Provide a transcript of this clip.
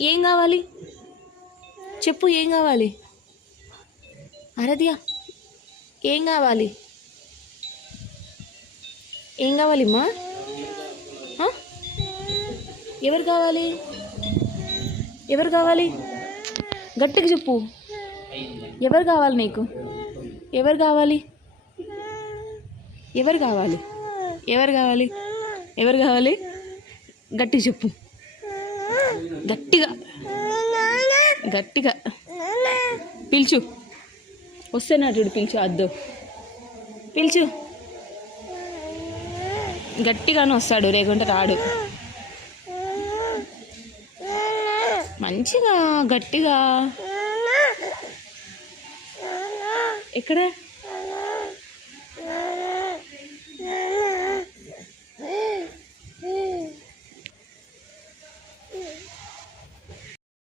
ఏం కావాలి చెప్పు, ఏం కావాలి? ఆరాధ్య ఏం కావాలి? ఏం కావాలిమ్మా? ఎవరు కావాలి? ఎవరు కావాలి? గట్టిగా చెప్పు. ఎవరు కావాలి నీకు? ఎవరు కావాలి? ఎవరు కావాలి? ఎవరు కావాలి? ఎవరు కావాలి? గట్టిగా చెప్పు. గట్టిగా గట్టిగా పిలుచు. వస్తేనాటుడు పిలుచు. అద్దు పిలుచు. గట్టిగానే వస్తాడు, లేకుంటే రాడు. మంచిగా గట్టిగా. ఎక్కడ?